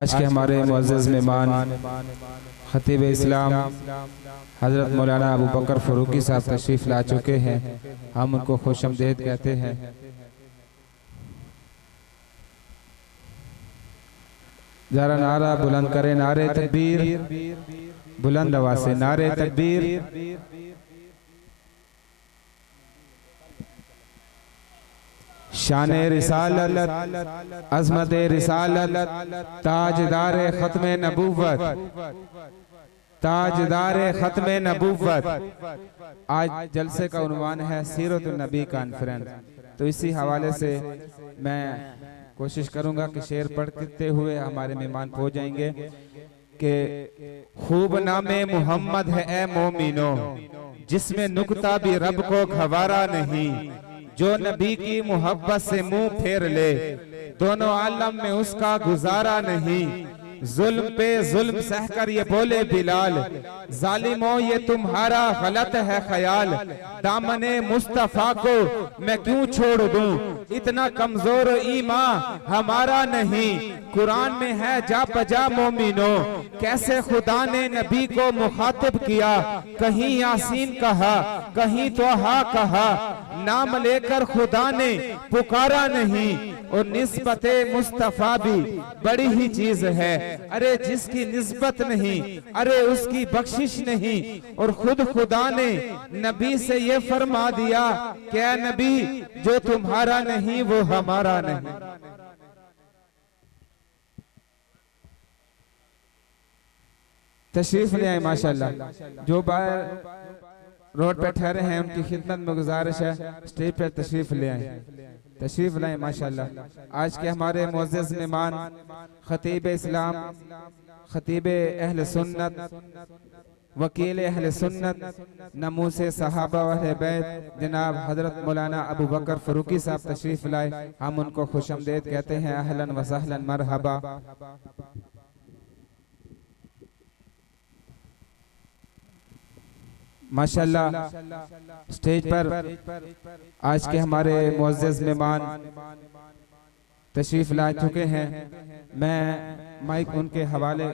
आज के हमारे मुअज़्ज़ज़ मेहमान खतीब इस्लाम हज़रत मौलाना अबू बकर फ़रूकी साहब तशरीफ़ ला चुके हैं। हम उनको खुशामदीद कहते हैं। ज़रा नारा बुलंद करें, नारे तकबीर, बुलंद आवाज़ से नारे तकबीर। शाने रिसालत, अज़मत रिसालत, ताजदार ख़त्मे नबूवत, ताजदार ख़त्मे नबूवत। आज जलसे का उन्वान है सीरतुन नबी कॉन्फ्रेंस। तो इसी हवाले से मैं कोशिश करूंगा कि शेर पढ़ते हुए हमारे मेहमान पहुंच जाएंगे कि खूब नामे मोहम्मद है ए मोमिनो, जिसमें नुक्ता भी रब को गवारा नहीं, जो नबी की मोहब्बत से मुंह फेर ले, दोनों आलम में उसका गुजारा नहीं। जुल्म पे जुल्म सहकर ये बोले बिलाल, जालिमों ये तुम्हारा गलत है ख्याल, दामने मुस्तफा को मैं क्यों छोड़ दूं, इतना कमजोर ईमान हमारा नहीं। कुरान में है जा बजा मोमिनो, कैसे खुदा ने नबी को मुखातिब किया, कहीं यासीन कहा कहीं तोहा कहा, नाम लेकर खुदा ने पुकारा नहीं। और निस्बते मुस्तफा भी बड़ी ही चीज है, अरे जिसकी निस्बत नहीं अरे उसकी बख्शिश नहीं। और खुद खुदा ने नबी से ये फरमा दिया, क्या नबी जो तुम्हारा नहीं वो हमारा नहीं। तशरीफ ले आए माशाल्लाह। जो बाहर रोड पे ठहरे हैं उनकी खिदमत में गुजारिश है स्टेज पर तशरीफ ले आए, तशरीफ लाए माशाल्लाह। आज के हमारे मुअज़्ज़ज़ मेहमान खतीब इस्लाम, खतीब अहले सुन्नत, वकील अहले सुन्नत, नमूसे सहाबा व अहले बैत जनाब हजरत मौलाना अबू बकर फ़रूकी साहब तशरीफ लाए। हम उनको खुशामदीद कहते हैं, अहलन व सहलन मरहबा। माशाल्लाह स्टेज पर आज के हमारे मुअज़्ज़ज़ मेहमान तशरीफ ला चुके हैं। मैं माइक उनके हवाले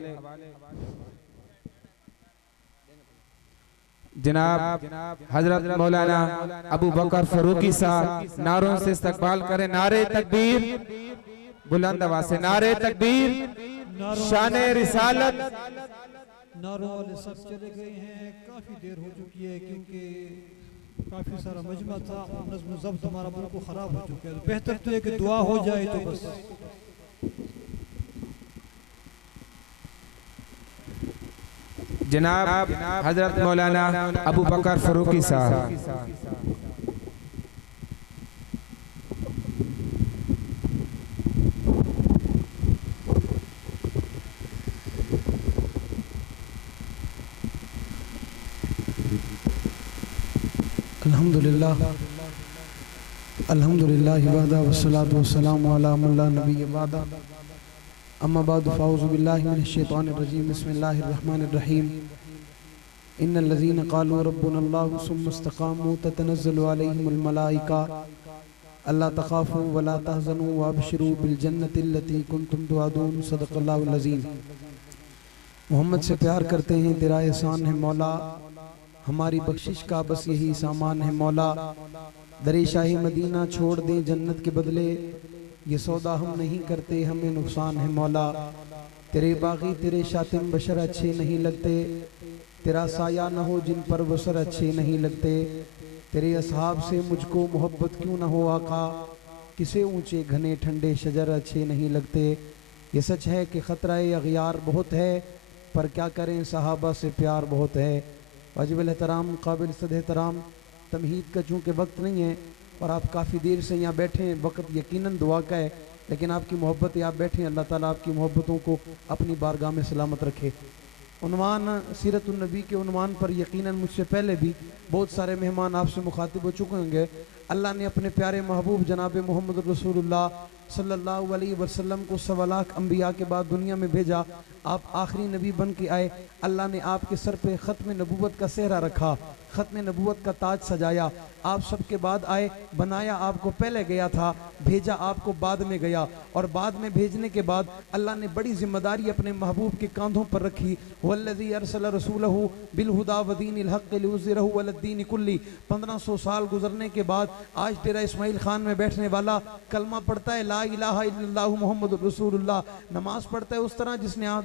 जनाब हजरत मौलाना अबू बकर फ़रूकी साहब नारों से इस्तकबाल करें। नारे तकबीर, बुलंद आवाज़ से नारे तकबीर। शाने रिसालत नारों वाले सब चले गए हैं, काफ़ी देर हो चुकी है क्योंकि काफ़ी सारा मजमा था, नज़्म ज़ब्त हमारा बिल्कुल ख़राब हो चुका है। बेहतर तो है कि दुआ हो जाए तो बस। जनाब हजरत मौलाना अबू बकर फ़रूकी साहब। अल्हम्दुलिल्लाह अल्हम्दुलिल्लाह वहदा वस्सलातु वस्सलामु अला मन ला नबिय्य बअदा, अम्मा बाद फ़अऊज़ु बिल्लाहि मिनश शैतानिर रजीम, बिस्मिल्लाहिर रहमानिर रहीम। इन्नल लज़ीना क़ालू रब्बुनल्लाहु सुम्मा इस्तक़ामू ततनज़्ज़लु अलैहिमुल मलाइका अल्ला तख़ाफ़ू व ला तहज़नू वअबशिरू बिल जन्नति अल्लती कुन्तुम तुअदून। सदक़ल्लाहुल अज़ीम। मोहम्मद से प्यार करते हैं, तेरा एहसान है मौला, हमारी बख्शिश का बस यही सामान है मौला। दरे शाही मदीना छोड़ दें जन्नत के बदले, ये सौदा हम नहीं करते हमें नुकसान है मौला। तेरे बागी तेरे शातिम बशर अच्छे नहीं लगते, तेरा साया न हो जिन पर बसर अच्छे नहीं लगते। तेरे असहाब से मुझको मोहब्बत क्यों न हो आका, किसे ऊंचे घने ठंडे शजर अच्छे नहीं लगते। ये सच है कि ख़तरा अग़यार बहुत है, पर क्या करें सहाबा से प्यार बहुत है। वाजिबुल एहतराम काबिल सद एहतराम, तमहीद का चूँकि वक्त नहीं है और आप काफ़ी देर से यहाँ बैठे हैं, वक्त यकीनन दुआ का है, लेकिन आपकी मोहब्बत आप बैठे हैं, अल्लाह ताला आपकी मोहब्बतों को अपनी बारगाह में सलामत रखे। उन्वान सीरतुन नबी के उन्वान पर यकीनन मुझसे पहले भी बहुत सारे मेहमान आपसे मुखातिब हो चुके होंगे। अल्लाह ने अपने प्यारे महबूब जनाब मोहम्मद रसूलुल्लाह सल्लल्लाहु अलैहि वसल्लम को 1.25 लाख अम्बिया के बाद दुनिया में भेजा। आप आखिरी नबी बन के आए, अल्लाह ने आपके सर पे ख़त्म नबूवत का सेहरा रखा, ख़त्म नबूवत का ताज सजाया। आप सबके बाद आए, बनाया आपको पहले गया था, भेजा आपको बाद में गया, और बाद में भेजने के बाद अल्लाह ने बड़ी जिम्मेदारी अपने महबूब के कांधों पर रखी। वल्लज़ी अरसल रसूलहू बिलहुदा व दीनिल हक़्क़ लियुज़हिरहू अलद्दीन कुल्ली। 1500 साल गुजरने के बाद आज डेरा इस्माइल खान में बैठने वाला कलमा पढ़ता है ला इलाहा इल्लल्लाहु मुहम्मदुर रसूलुल्लाह, नमाज पढ़ता है उस तरह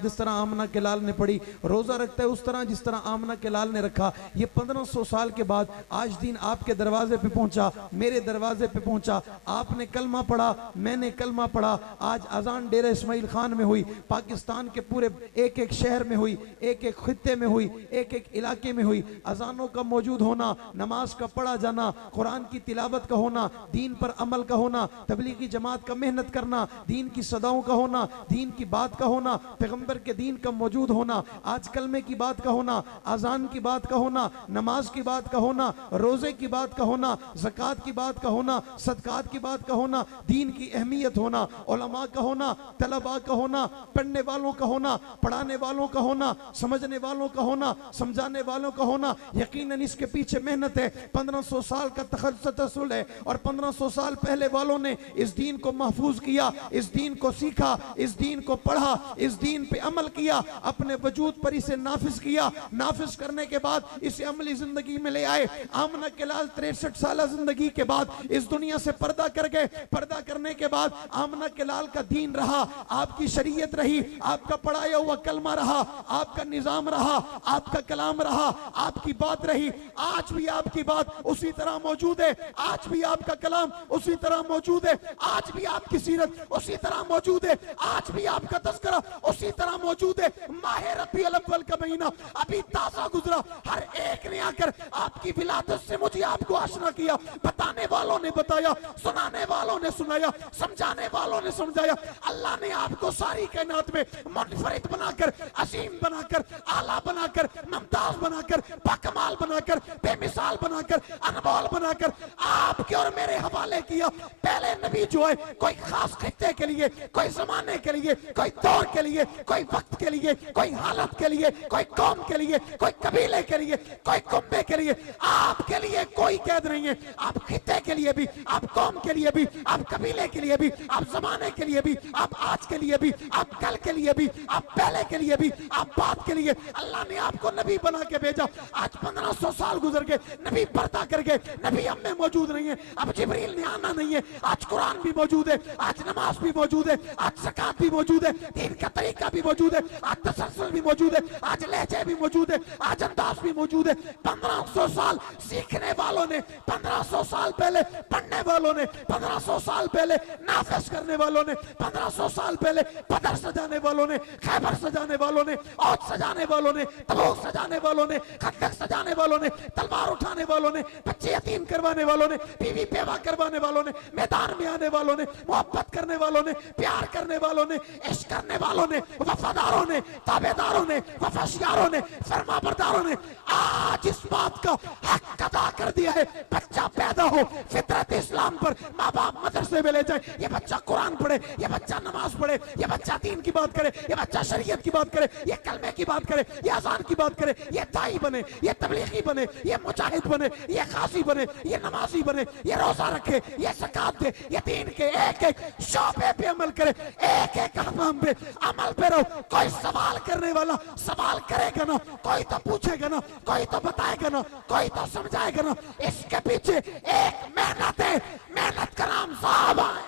जिस तरह आमना के लाल ने पढ़ी, रोज़ा रखता है उस तरह जिस तरह आमना के लाल ने रखा। ये 1500 साल के बाद आज दिन आपके दरवाजे पे पहुंचा, मेरे दरवाजे पे पहुंचा। आपने कलमा पढ़ा, मैंने कलमा पढ़ा। आज अजान डेरा इस्माइल खान में हुई, पाकिस्तान के पूरे एक एक शहर में हुई, एक एक खित्ते में हुई, एक एक इलाके में हुई। अजानों का मौजूद होना, नमाज का पढ़ा जाना, कुरान की तिलावत का होना, दीन पर अमल का होना, तबलीगी जमात का मेहनत करना, दीन की सदाओं का होना, दीन की बात का होना, पैगंबर के दीन का मौजूद होना, आज कलमे की बात का होना, अजान की बात का होना, नमाज की बात का होना, रोजे की बात का होना, ज़कात की बात का होना, सदकात की बात का होना, दीन की अहमियत होना, उलमा का होना, तलबा का होना, पढ़ने वालों का होना, पढ़ाने वालों का होना, समझने वालों का होना, समझाने वालों का होना। यकीनन इसके पीछे मेहनत है, 1500 साल का तसल्सल है, और 1500 साल पहले वालों ने इस दीन को महफूज किया, इस दीन को सीखा, इस दीन को पढ़ा, इस दीन पे अमल किया, अपने वजूद पर इसे नाफिज किया। नाफिज करने के बाद इसे अमली जिंदगी में ले आए। आमना के लाल 63 साल जिंदगी के बाद इस दुनिया से पर्दा कर गए। पर्दा करने के बाद आमना के लाल का दीन रहा, आपकी शरीयत रही, आपका पढ़ाया हुआ कलमा रहा, आपका निजाम रहा, आपका कलाम रहा, आपकी बात रही। आज भी आपकी बात उसी तरह मौजूद है, आज भी आपका कलाम उसी तरह मौजूद है, आज भी आपकी सीरत उसी तरह मौजूद है, आज भी आपका तज़किरा उसी तरह मौजूद है। माह रबीउल अव्वल का महीना अभी ताजा गुजरा, हर एक ने आकर आपकी विलादत से मुझे आपको आशना किया। बताने वालों ने बताया, सुनाने वालों ने सुनाया, समझाने वालों ने समझाया। अल्लाह ने आपको सारी कायनात में मुनफरिद बनाकर, अजीम बनाकर, आला बनाकर, मुमताज बनाकर, बाकमाल बनाकर, बेमिसाल बनाकर, अनमोल बनाकर आपके और मेरे हवाले किया। पहले नबी जो है कोई खास खित्ते के लिए, कोई जमाने के लिए, कोई दौर के लिए, कोई वक्त के लिए, कोई हालत के लिए, कोई कौम के लिए, कोई कबीले के लिए, कोई कुंबे के लिए, आपके लिए कोई कैद नहीं है। आप खित्ते के लिए भी, आप कौम के लिए भी, आप कबीले के लिए भी, आप जमाने के लिए भी, आप आज के लिए भी, आप कल के लिए भी, आप पहले के लिए भी, आप बाद के लिए। अल्लाह ने आपको नबी बना के भेजा। आज 1500 साल गुजर गए, नबी पर्दा कर गए, नबी हम में मौजूद नहीं है, अब जिब्रील ने आना नहीं है। आज कुरान भी मौजूद है, आज नमाज भी मौजूद है, आज ज़कात भी मौजूद है, दीन का तरीका भी मौजूद है, आज तसल्सल भी मौजूद है, आज लहजे भी मौजूद है, आज अंदाज भी मौजूद है। 1500 साल सीखने वालों ने, 1500 साल पहले पढ़ने वालों ने, 1500 साल पहले नाफिज करने वालों ने, 1500 साल पहले बदर सजाने वालों ने, खैबर सजाने वालों ने, औद सजाने वालों ने, तबूक सजाने वालों ने, खंदक सजाने वालों ने, तलवार उठाने वालों ने, बच्चे यतीम करवाने वालों ने, बीवी बेवा करवाने वालों ने, मैदान में आने वालों ने, मोहब्बत करने वालों ने, प्यार करने वालों ने, इश्क करने वालों ने, वफादारों ने, ताबेदारों ने, वफाशियारों ने, फरमाबरदारों ने आज इस बात का हक अदा कर दिया है। बच्चा पैदा हो, फितरत इस्लाम पर माँ बाप मदरसे में ले जाए, ये बच्चा कुरान पढ़े, ये बच्चा नमाज पढ़े, ये बच्चा दीन की बात करे, ये बच्चा शरीयत की बात करे, ये कलमे की बात करे, ये अजान की बात करे, ये दाई बने, ये तबलीगी बने, ये मुजाहिद बने, ये काजी बने, ये नमाजी बने, ये रोजा रखे, ये ज़कात दे, ये दीन के एक एक शोबे पे अमल करे, एक एक अहकाम पे अमल पे रहो। कोई सवाल करने वाला सवाल करेगा ना, कोई तो पूछेगा ना, कोई तो बताएगा ना, कोई तो समझाएगा ना। इसके पीछे एक मेहनत है, मेहनत का नाम साहबा है।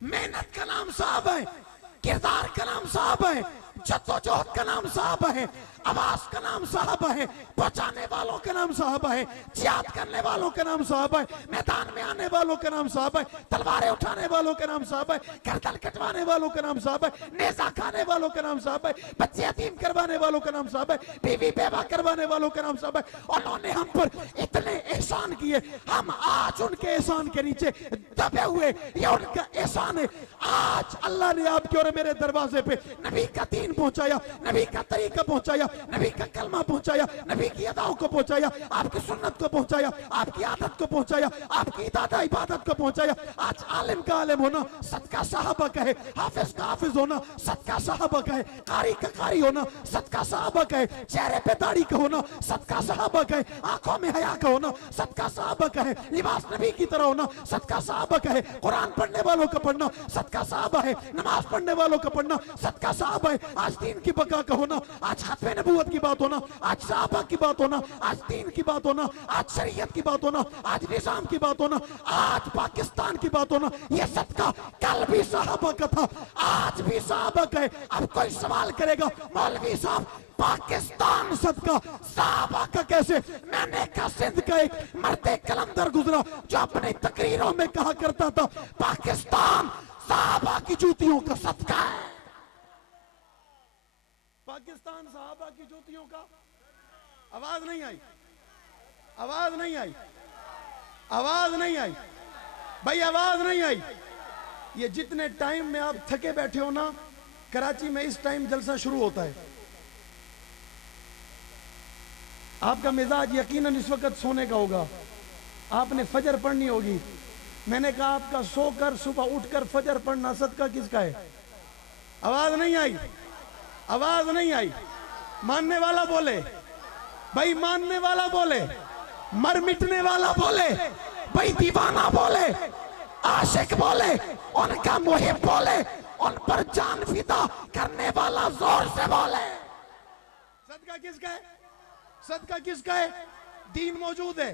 मेहनत का नाम साहब है, किरदार का नाम साहब है, जद्दोजहद का नाम साहब है, आवाज का नाम साहब है, पहुंचाने वालों का नाम साहब है, जिहाद करने वालों का नाम साहब है, मैदान में आने वालों का नाम साहब है, तलवारें उठाने वालों का नाम साहब है, गर्दन कटवाने वालों का नाम साहब है, नेजा खाने वालों का नाम साहब है, बच्चे यतीम करवाने वालों का नाम साहब है, बीवी बेवा करवाने वालों का नाम साहब है। उन्होंने हम पर इतने एहसान किए, हम आज उनके एहसान के नीचे दबे हुए, ये उनका एहसान है। आज अल्लाह ने आपके और मेरे दरवाजे पे नबी का दीन पहुंचाया, नबी का तरीका पहुंचाया, नबी का कलमा पहुंचाया, नबी की अदाओं को पहुंचाया, आपकी सुन्नत को पहुंचाया, आपकी आदत को पहुंचाया, आपकी इबादत को पहुंचाया। आज आलिम का आलिम होना सदका साहबा का है, हाफिज का हाफिज होना सदका साहबा का है, कारी का कारी होना सदका साहबा का है, चेहरे पे दाढ़ी का होना सदका साहबा का है, आंखों में हया का होना सदका साहबा का है, लिबास नबी की तरह होना सदका साहबा का है, कुरान पढ़ने वालों का पढ़ना सदका साहबा है, नमाज पढ़ने वालों का पढ़ना सदका साहबा है। आज दीन की बका का होना, आज खत्मे नबूवत की बात होना, आज साहबा की बात होना, आज दीन की बात होना, आज शरीयत की बात होना, आज निजाम की बात होना, आज पाकिस्तान की बात होना, ये सदका कल भी साहबा का था, आज भी साहबा का है। अब कोई सवाल करेगा मौलवी साहब पाकिस्तान सदका साहबा का कैसे? मैंने कहा सिंध का एक मर्दे कलंदर गुजरा जो अपनी तकरीरों में कहा करता था पाकिस्तान साहबा की जूतियों का सदका है। पाकिस्तान साहबा की जूतियों का। आवाज नहीं आई, आवाज नहीं आई, आवाज नहीं आई भाई, आवाज नहीं आई। ये जितने टाइम में आप थके बैठे हो ना, कराची में इस टाइम जलसा शुरू होता है। आपका मिजाज यकीनन इस वक्त सोने का होगा, आपने फजर पढ़नी होगी। मैंने कहा आपका सोकर सुबह उठकर फजर पढ़ना सदका किसका है? आवाज नहीं आई, आवाज नहीं आई। मानने वाला बोले भाई, मानने वाला बोले, मर मिटने वाला बोले भाई, दीवाना बोले, आशिक बोले, उनका मुहिब बोले, उन पर जान फिदा करने वाला जोर से बोले। सदका किसका है? सदका किसका है? दीन मौजूद है,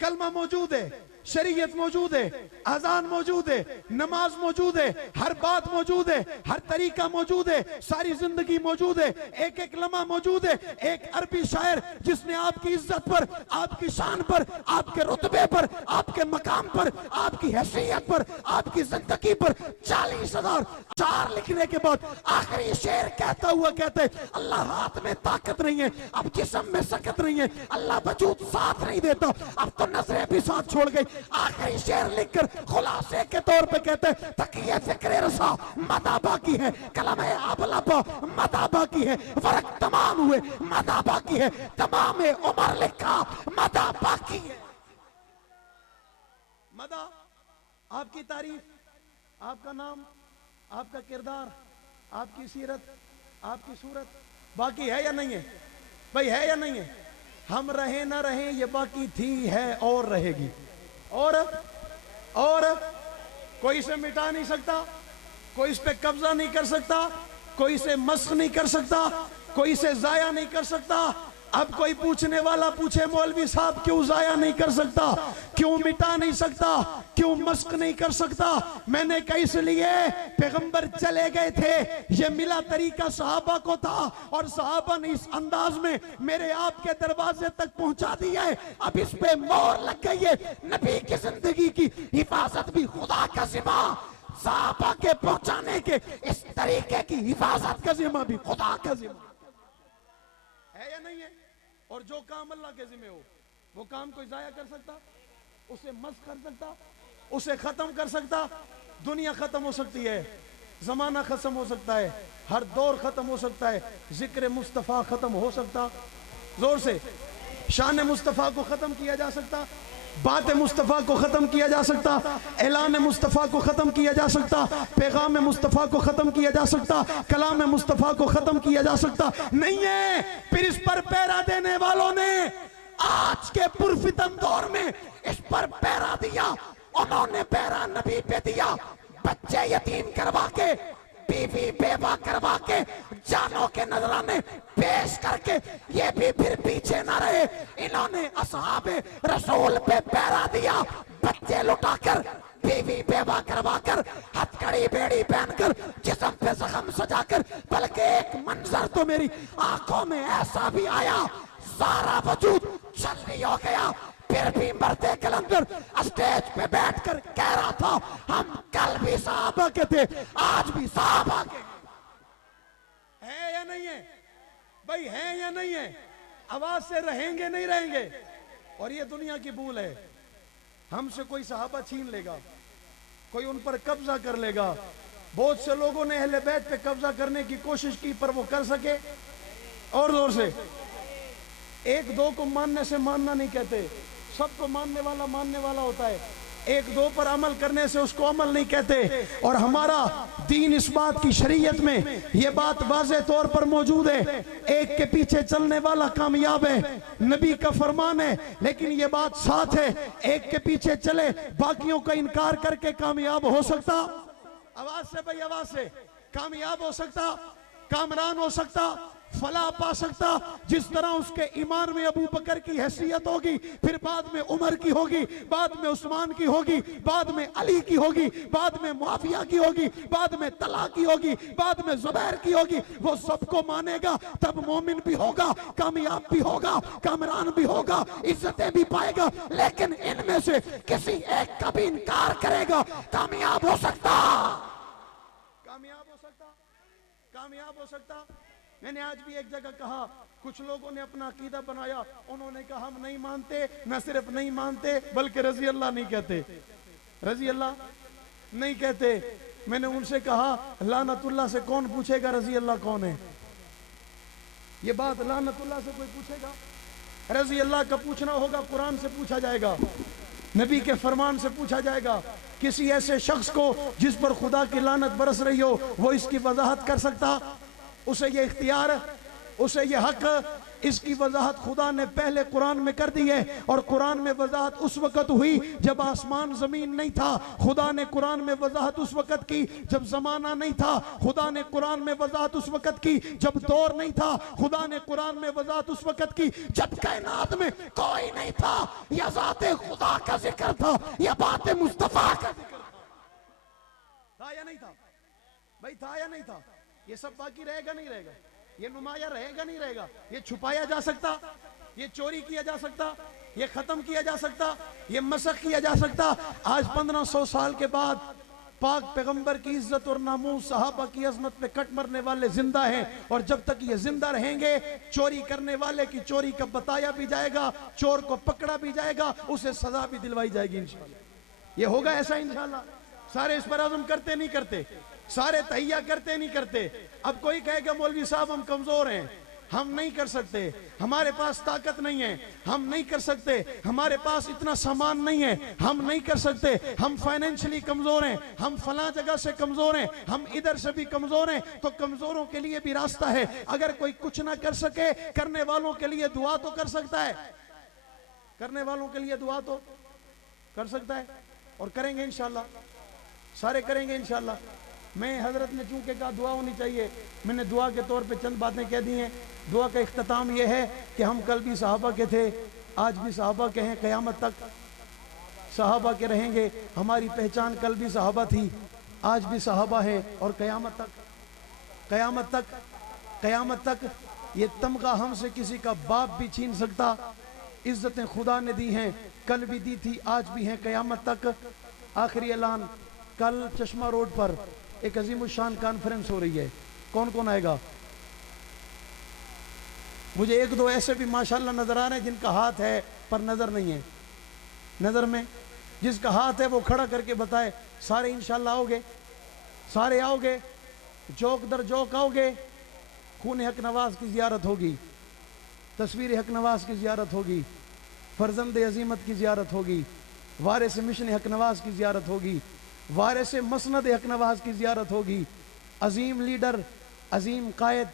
कलमा मौजूद है, शरीयत मौजूद है, अजान मौजूद है, नमाज मौजूद है, हर बात मौजूद है, हर तरीका मौजूद है, सारी जिंदगी मौजूद है, एक एक लम्हा मौजूद है। एक अरबी शायर जिसने आपकी इज्जत पर, आपकी शान पर, आपके रुतबे पर, आपके मकाम पर, आपकी हैसियत पर, आपकी जिंदगी पर 40,000 अशार लिखने के बाद आखिरी शेर कहता हुआ कहते, अल्लाह हाथ में ताकत नहीं है, अब जिस्म में सकत नहीं है, अल्लाह वजूद साथ नहीं देता, अब तो नजरें भी साथ छोड़ गई। आखिरी शेर लिखकर खुलासे के तौर पे कहते हैं, तकिए फिक्रे रसा मदा बाकी है, कलम है अबलबा मदा बाकी है, फर्क तमाम हुए मदा बाकी है, तमाम उम्र लिखा मदा बाकी है। मदा आपकी तारीफ, आपका नाम, आपका किरदार, आपकी सीरत, आपकी सूरत बाकी है या नहीं है? भाई है या नहीं है? हम रहे ना रहे ये बाकी थी, है और रहेगी। और कोई इसे मिटा नहीं सकता, कोई इस पे कब्जा नहीं कर सकता, कोई इसे मस्ख नहीं कर सकता, कोई इसे जाया नहीं कर सकता। अब कोई पूछने वाला पूछे मौलवी साहब क्यों जाया नहीं कर सकता, क्यों मिटा नहीं सकता, क्यों मस्क नहीं कर सकता? मैंने कहा इसलिए पैगंबर चले गए थे, ये मिला तरीका सहाबा को था और सहाबा ने इस अंदाज में मेरे आपके दरवाजे तक पहुंचा दिया है। अब इस पे मोहर लग गई है। नबी की जिंदगी की हिफाजत भी खुदा का जिम्मा, सहाबा के पहुंचाने के इस तरीके की हिफाजत का जिम्मा भी खुदा का जिम्मा है या नहीं है? और जो काम अल्लाह के जिम्मे हो वो काम कोई जाया कर सकता, उसे मस्क कर सकता, उसे खत्म कर सकता? दुनिया खत्म हो सकती है, जमाना खत्म हो सकता है, हर दौर खत्म हो सकता है, जिक्र मुस्तफा खत्म हो सकता, जोर से शान मुस्तफा को खत्म किया जा सकता, बात मुस्तफ़ा को ख़त्म किया जा सकता, ऐलान मुस्तफ़ा को ख़त्म किया जा सकता, पैगाम मुस्तफ़ा को ख़त्म किया जा सकता, कलाम मुस्तफ़ा को ख़त्म किया जा सकता नहीं है। फिर इस पर पैरा देने वालों ने आज के पुरफितन दौर में इस पर पैरा दिया। उन्होंने पैरा नबी पे दिया, बच्चे यतीम करवा के, बीवी बेवा करवा के, जानों के नजराने पेश करके ये भी फिर पीछे न रहे। इन्होंने असहाबे रसूल पे पैरा दिया, बच्चे लुटाकर, बीवी बेवा करवाकर, हथकड़ी बेड़ी पहनकर, जिस्म पे जख्म सजाकर। बल्कि एक मंजर तो मेरी आंखों में ऐसा भी आया, सारा वजूद छलनी हो गया, फिर भी मर्दे कलंदर स्टेज पे बैठकर कह रहा था हम कल भी सहाबा के थे, आज भी सहाबा के। है या नहीं है भाई? है या नहीं है? आवाज से रहेंगे नहीं रहेंगे? और ये दुनिया की भूल है, हमसे कोई सहाबा छीन लेगा, कोई उन पर कब्जा कर लेगा। बहुत से लोगों ने अहले बैत पे कब्जा करने की कोशिश की पर वो कर सके? और जोर से। एक दो को मानने से मानना नहीं कहते, सबको मानने वाला होता है। एक दो पर अमल करने से उसको अमल नहीं कहते। और हमारा दीन इस बात की शरीयत में ये बात वाज़े तौर पर मौजूद है, एक के पीछे चलने वाला कामयाब है, नबी का फरमान है। लेकिन ये बात साथ है, एक के पीछे चले बाकियों का इनकार करके कामयाब हो सकता? आवाज से भाई, आवाज से। कामयाब हो सकता, कामरान हो सकता, फलाह पा सकता? जिस तरह उसके ईमान में अबू बकर की हैसियत होगी, फिर बाद में उमर की होगी, बाद में उस्मान की होगी, बाद में अली की होगी, बाद में मुआविया की होगी, बाद में तला की होगी, बाद में जुबैर की होगी, वो सबको मानेगा, तब मोमिन भी होगा, कामयाब भी होगा, कामरान भी होगा, इज्जतें भी पाएगा। लेकिन इनमें से किसी एक का भी इनकार करेगा, कामयाब हो सकता, कामयाब हो सकता, कामयाब हो सकता। मैंने आज भी एक जगह कहा, कुछ लोगों ने अपना अकीदा बनाया, उन्होंने कहा हम नहीं मानते, न सिर्फ नहीं मानते बल्कि रजी अल्लाह नहीं कहते, रजी अल्लाह नहीं कहते। मैंने उनसे कहा लानतुल्लाह से कौन पूछेगा रजी अल्लाह कौन है? ये बात लानतुल्लाह से कोई पूछेगा? रजी अल्लाह का पूछना होगा, कुरान से पूछा जाएगा, नबी के फरमान से पूछा जाएगा। किसी ऐसे शख्स को जिस पर खुदा की लानत बरस रही हो, वो इसकी वजाहत कर सकता? उसे ये इख्तियार, उसे ये हक, इसकी वजाहत खुदा ने पहले कुरान में कर दी है। और कुरान में वजाहत उस वक्त हुई जब आसमान जमीन नहीं था। खुदा ने कुरान में वजाहत उस वक्त की जब जमाना नहीं था। खुदा ने कुरान में वजाहत उस वक्त की जब दौर नहीं था। खुदा ने कुरान में वजाहत उस वक्त की जब कायनात में कोई नहीं था। यह ज़ाते खुदा का जिक्र था, यह बात मुस्तफा का जिक्र था या नहीं था? भाई था या नहीं था? ये सब बाकी रहेगा नहीं रहेगा? ये नुमाया रहेगा नहीं रहेगा? ये छुपाया जा सकता, ये चोरी किया जा सकता, ये खत्म किया जा सकता, ये मसख किया जा सकता। आज 1500 साल के बाद पाक पैगंबर की इज्जत और नामूस, सहाबा की अजमत पे कट मरने वाले जिंदा हैं। और जब तक ये जिंदा रहेंगे, चोरी करने वाले की चोरी का बताया भी जाएगा, चोर को पकड़ा भी जाएगा, उसे सजा भी दिलवाई जाएगी इंशाल्लाह। ये होगा ऐसा इंशाल्लाह। सारे इस पर आज़म करते नहीं करते? सारे तहिया करते नहीं करते? अब कोई कहेगा मौलवी साहब हम कमजोर हैं, हम नहीं कर सकते, हमारे पास ताकत नहीं है, हम नहीं कर सकते, हमारे पास इतना सामान नहीं है, हम नहीं कर सकते, हम फाइनेंशियली कमजोर हैं, हम फला जगह से कमजोर हैं, हम इधर से भी कमजोर हैं। तो कमजोरों के लिए भी रास्ता है। अगर कोई कुछ ना कर सके, करने वालों के लिए दुआ तो कर सकता है, करने वालों के लिए दुआ तो कर सकता है। और करेंगे इंशाल्लाह, सारे करेंगे इंशाल्लाह। मैं हजरत ने चूंकि कहा दुआ होनी चाहिए, मैंने दुआ के तौर पे चंद बातें कह दी हैं। दुआ का इख्तिताम ये है कि हम कल भी सहाबा के थे, आज भी सहाबा के हैं, क़यामत तक सहाबा के रहेंगे। हमारी पहचान कल भी सहाबा थी, आज भी सहाबा है, और क़यामत तक, क़यामत तक, क़यामत तक ये तमगा हमसे किसी का बाप भी छीन सकता। इज्जतें खुदा ने दी हैं, कल भी दी थी, आज भी हैं, क़यामत तक। आखिरी ऐलान, कल चश्मा रोड पर एक अजीमुशान कॉन्फ्रेंस हो रही है। कौन कौन आएगा? मुझे एक दो ऐसे भी माशाल्लाह नजर आ रहे हैं जिनका हाथ है पर नजर नहीं है। नजर में जिसका हाथ है वो खड़ा करके बताए। सारे इंशाल्लाह आओगे, सारे आओगे, जोक दर जोक आओगे। खून हक नवाज की जियारत होगी, तस्वीर हक नवाज की जियारत होगी, फर्जंद अजीमत की जियारत होगी, वारिस मिशन हक नवाज की जियारत होगी, वारिस मसनद हक नवाज की जियारत होगी। अजीम लीडर, अजीम कायद,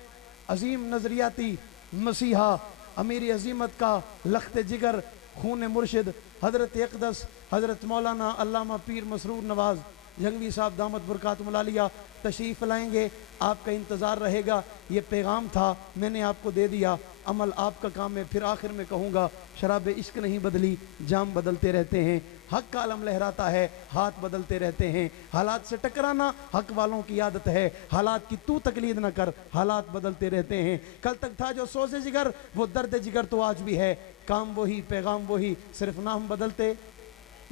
अजीम नजरियाती मसीहा, अमीर अजीमत का लख्त जिगर, खून मुर्शिद हजरत अक़दस हजरत मौलाना अल्लामा पीर मसरूर नवाज जंगवी साहब दामत बरकातुहुल आलिया तशरीफ़ लाएंगे। आपका इंतज़ार रहेगा। ये पैगाम था, मैंने आपको दे दिया, अमल आपका काम है। फिर आखिर में कहूँगा, शराब इश्क नहीं बदली, जाम बदलते रहते हैं, हक का अलम लहराता है, हाथ बदलते रहते हैं। हालात से टकराना हक वालों की आदत है, हालात की तू तकलीद न कर, हालात बदलते रहते हैं। कल तक था जो सोज़े जिगर, वो दर्द जिगर तो आज भी है। काम वही, पैगाम वही, सिर्फ नाम बदलते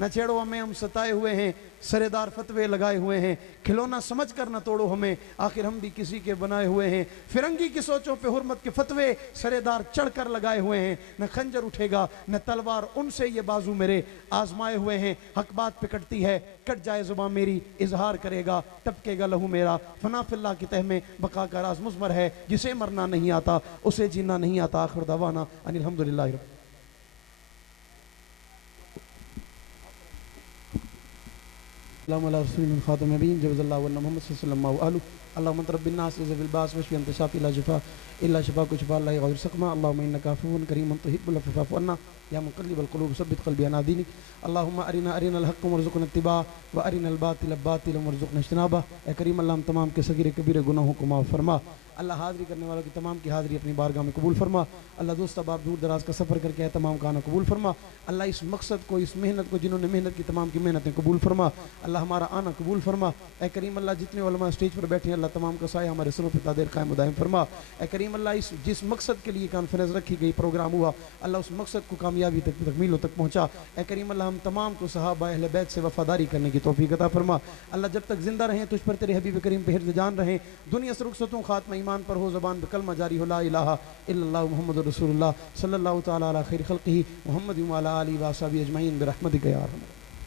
न छेड़ो हमें, हम सताए हुए हैं, सरेदार फतवे लगाए हुए हैं, खिलौना समझ कर न तोड़ो हमें, आखिर हम भी किसी के बनाए हुए हैं। फिरंगी की सोचों पे हुर्मत के फतवे सरेदार चढ़कर लगाए हुए हैं, न खंजर उठेगा न तलवार उनसे ये बाजू मेरे आजमाए हुए हैं। हक बात पे कटती है, कट जाए जुबान मेरी, इजहार करेगा टपकेगा लहू मेरा। फना फिल्लाह की तह में बका का राज मुज़मर है, जिसे मरना नहीं आता उसे जीना नहीं आता। आखिर दवाना अनिल हम्दुलिल्लाह। अल्लाहुम्मा रब्बिन नास ज़िल बास वशफी अंत शाफी ला शिफा इल्ला शिफा को शिफा ला युग़ादिरु सकमा। अल्लाहुम्मा इन्नका अफ़ुव्वुन करीमुन तुहिब्बुल अफ़्व फ़अफ़ु अन्ना या मुक़ल्लिबल क़ुलूब सब्बित क़ल्बी अला दीनिक। अल्लाहुम्मा अरिनल हक़्क़ वरज़ुक़ना इत्तिबा व अरिनल बातिल बातिलन वरज़ुक़ना इज्तिनाबा। ए करीम अल्लाह हम तमाम के सगीरे कबीरे गुनाहों को माफ़ फरमा। अल्लाह हाज़िरी करने वालों की तमाम की हाज़िरी अपनी बारगाह में कबूल फरमा। अल्लाह दोस्त अहबाब दूर दराज का सफ़र करके आए तमाम का आना कबूल फरमा। अल्लाह इस मकसद को, इस मेहनत को, जिन्होंने मेहनत की तमाम की मेहनतें कबूल फरमा। अल्लाह हमारा आना कबूल फरमा। ए करीम अल्लाह जितने उलमा स्टेज पर बैठे हैं अल्लाह तमाम का साया हमारे सरों पर तादेर कायम दायम फरमा। ए करीम अल्लाह इस जिस मकसद के लिए कॉन्फ्रेंस रखी गई, प्रोग्राम हुआ, अल्लाह उस मकसद को कामयाबी तक तकमीलों तक पहुँचा। ए करीम अल्लाह हम तमाम को सहाबा अहले बैत से वफादारी करने की तौफीक अता फरमा। अल्लाह जब तक जिंदा रहें तुझ पर तेरे हबीब करीम पे हिर्ज़ जान रहें, दुनिया से रुखसतों खात्मा ईमान पर हो, ज़बान पे कलमा जारी हो, ला इलाहा इल्लल्लाह मुहम्मदुर रसूलुल्लाह सल्लल्लाहु तआला अला खैरि खल्क़िही मुहम्मद व अला आलिहि व अस्हाबिही अजमईन बिरहमतिका या अरहम।